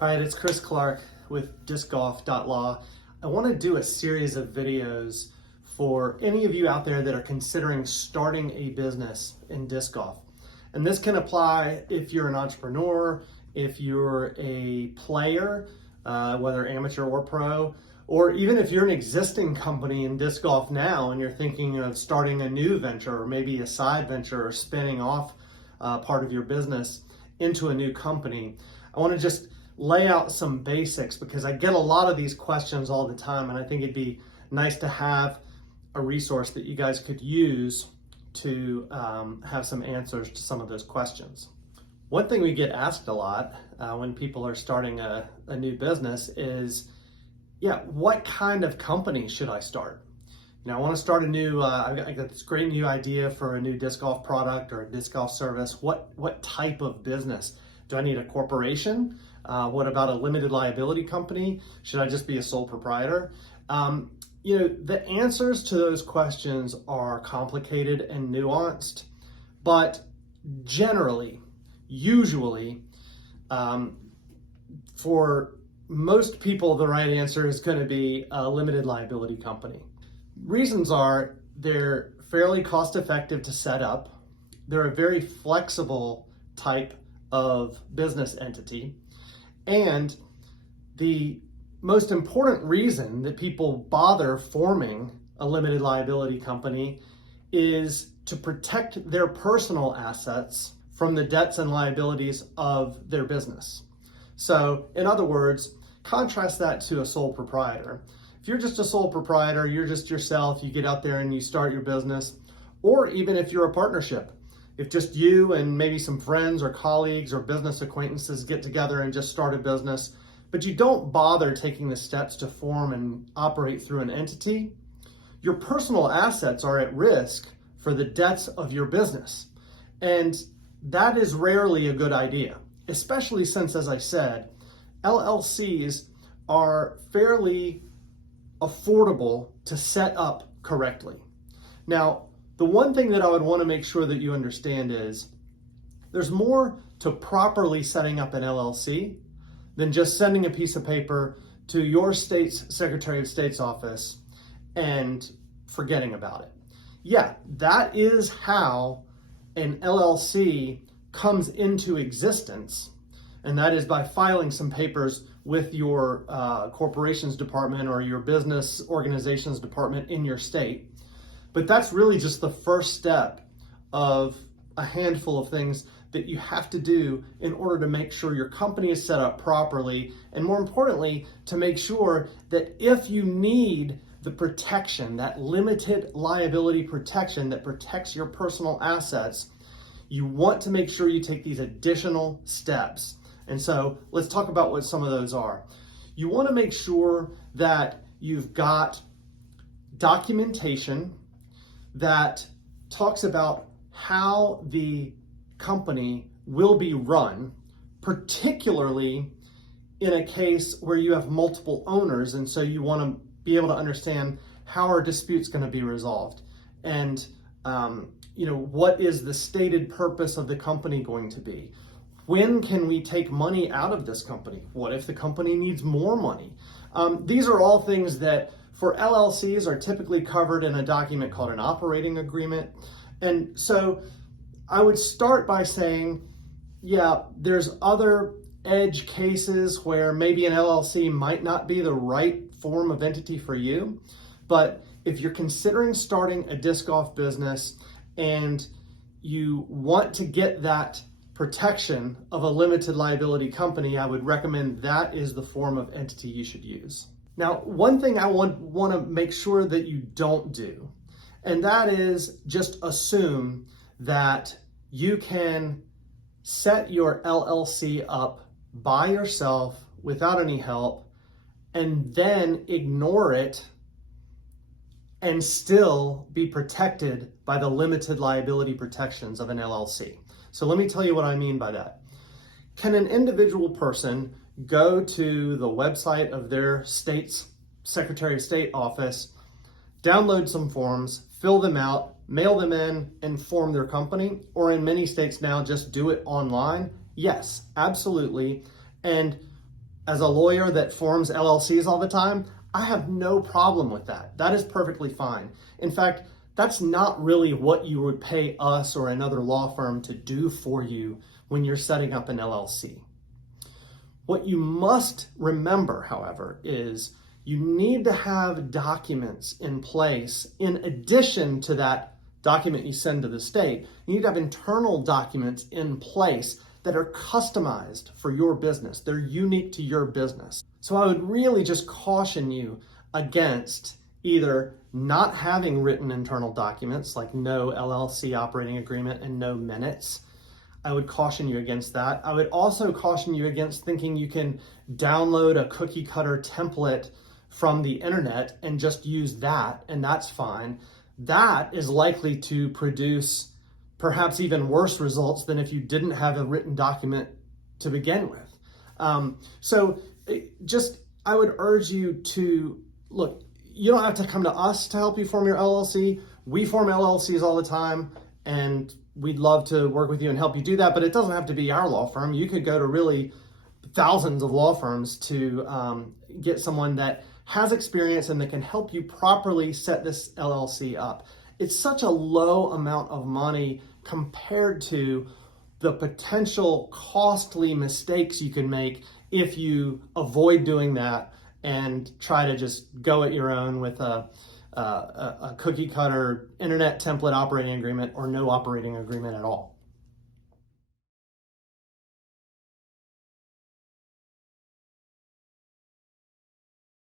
All right, it's Chris Clark with discgolf.law. I want to do a series of videos for any of you out there that are considering starting a business in disc golf. And this can apply if you're an entrepreneur, if you're a player, whether amateur or pro, or even if you're an existing company in disc golf now and you're thinking of starting a new venture or maybe a side venture or spinning off part of your business into a new company. I want to just lay out some basics because I get a lot of these questions all the time, and I think it'd be nice to have a resource that you guys could use to have some answers to some of those questions. One thing we get asked a lot when people are starting a new business is, what kind of company should I start? I want to start a new, I got this great new idea for a new disc golf product or a disc golf service. What type of business? Do I need a corporation? What about a limited liability company? Should I just be a sole proprietor? The answers to those questions are complicated and nuanced, but generally, usually, for most people, the right answer is going to be a limited liability company. Reasons are they're fairly cost effective to set up. They're a very flexible type of business entity. And the most important reason that people bother forming a limited liability company is to protect their personal assets from the debts and liabilities of their business. So in other words, contrast that to a sole proprietor. If you're just a sole proprietor, you're just yourself, you get out there and you start your business, or even if you're a partnership, if just you and maybe some friends or colleagues or business acquaintances get together and just start a business, but you don't bother taking the steps to form and operate through an entity, your personal assets are at risk for the debts of your business. And that is rarely a good idea, especially since, as I said, LLCs are fairly affordable to set up correctly. Now, the one thing that I would want to make sure that you understand is there's more to properly setting up an LLC than just sending a piece of paper to your state's Secretary of State's office and forgetting about it. Yeah, that is how an LLC comes into existence, and that is by filing some papers with your corporations department or your business organizations department in your state. But that's really just the first step of a handful of things that you have to do in order to make sure your company is set up properly, and more importantly, to make sure that if you need the protection, that limited liability protection that protects your personal assets, you want to make sure you take these additional steps. And so let's talk about what some of those are. You want to make sure that you've got documentation that talks about how the company will be run, particularly in a case where you have multiple owners, and so you want to be able to understand how are disputes going to be resolved, and what is the stated purpose of the company going to be? When can we take money out of this company? What if the company needs more money? These are all things that for LLCs are typically covered in a document called an operating agreement. And so I would start by saying, there's other edge cases where maybe an LLC might not be the right form of entity for you. But if you're considering starting a disc golf business and you want to get that protection of a limited liability company, I would recommend that is the form of entity you should use. Now, one thing I want to make sure that you don't do, and that is just assume that you can set your LLC up by yourself without any help and then ignore it and still be protected by the limited liability protections of an LLC. So let me tell you what I mean by that. Can an individual person go to the website of their state's Secretary of State office, download some forms, fill them out, mail them in, and form their company? Or in many states now, just do it online? Yes, absolutely. And As a lawyer that forms LLCs all the time, I have no problem with that. That is perfectly fine. In fact, that's not really what you would pay us or another law firm to do for you when you're setting up an LLC. What you must remember, however, is you need to have documents in place in addition to that document you send to the state. You need to have internal documents in place that are customized for your business. They're unique to your business. So I would really just caution you against either not having written internal documents like no LLC operating agreement and no minutes. I would caution you against that. I would also caution you against thinking you can download a cookie cutter template from the internet and just use that, and that's fine. That is likely to produce perhaps even worse results than if you didn't have a written document to begin with. I would urge you to look, you don't have to come to us to help you form your LLC. We form LLCs all the time, and we'd love to work with you and help you do that, but it doesn't have to be our law firm. You could go to really thousands of law firms to get someone that has experience and that can help you properly set this LLC up. It's such a low amount of money compared to the potential costly mistakes you can make if you avoid doing that and try to just go at your own with a cookie cutter internet template operating agreement or no operating agreement at all.